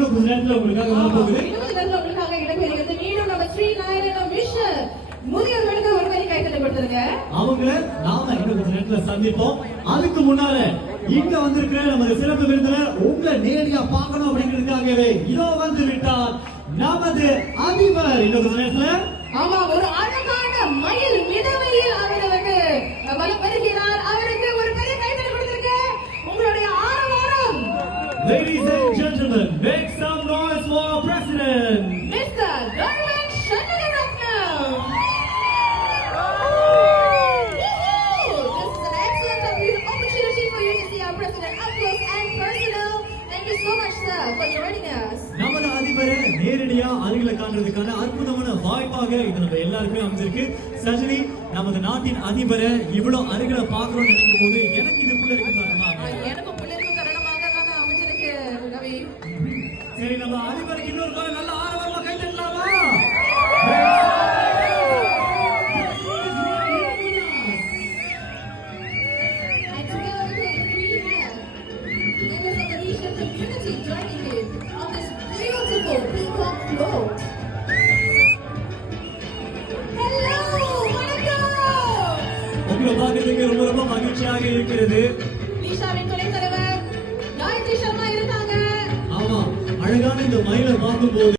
இன்னும் கொஞ்ச நேரத்துல உங்களுக்காக வர போகுது. இன்னும் கொஞ்ச நேரத்துல உங்களுக்காக இடம்பெறுகிறது. மீண்டும் நம்ம ஸ்ரீ நாராயண மிஷன் முதியோர்களுக்கு ஒரு வரி கைத்தட்டை கொடுத்துருங்க. அவங்கள நாம இன்னும் கொஞ்ச நேரத்துல சந்திப்போம். அதுக்கு முன்னால இங்க வந்திருக்கிற நமது சிறப்பு விருந்தினர் உங்களை நேரடியா பார்க்கணும் அப்படிங்கிறதுக்காகவே இதோ வந்து விட்டார் நமது அதிபர். இன்னும் கொஞ்ச நேரத்துல ஆமா, ஒரு அழகான மயில் மிதவையில் அவர் வந்து வலம் வருகிறார். அவருக்கு ஒரு பெரிய கைத்தட்டை கொடுத்துருங்க. உங்களுடைய ஆரவாரம். Ladies and gentlemen, make some noise for our president, Mr. Darwin Shanmugaratnam. This is an excellent opportunity for you to see our president up close and personal. Thank you so much, sir, for joining us. நமது அதிபரை நேரடியா அருகில காண்றதுக்கான அற்புதமான வாய்ப்பாக இது நம்ம எல்லாருக்குமே அமைஞ்சிருக்கு. சஜினி, நமது நாட்டின் அதிபரை இவ்வளவு அருகில பாக்குறோம்னு நினைக்கும் போது எனக்கு இதுக்குள்ள இருக்கு காரணமா எனக்கும் பிள்ளைக்கும் காரணமாக தான் அமைஞ்சிருக்கு ரவி. சரி, நம்ம அதிபருக்கு இன்னொரு முறை நல்ல ஆரவாரமா கை தட்டலாமா? And together we have members of the Asian community joining in on this beautiful peacock float. Hello, வணக்கம். உங்களை பார்க்கறதுக்கு ரொம்ப ரொம்ப மகிழ்ச்சியாக இருக்கிறது. லீஷாவின் துணைத் தலைவர் காயத்ரி சர்மா இருக்காங்க. ஆமா, அழகான இந்த மயிலை பார்க்கும்போது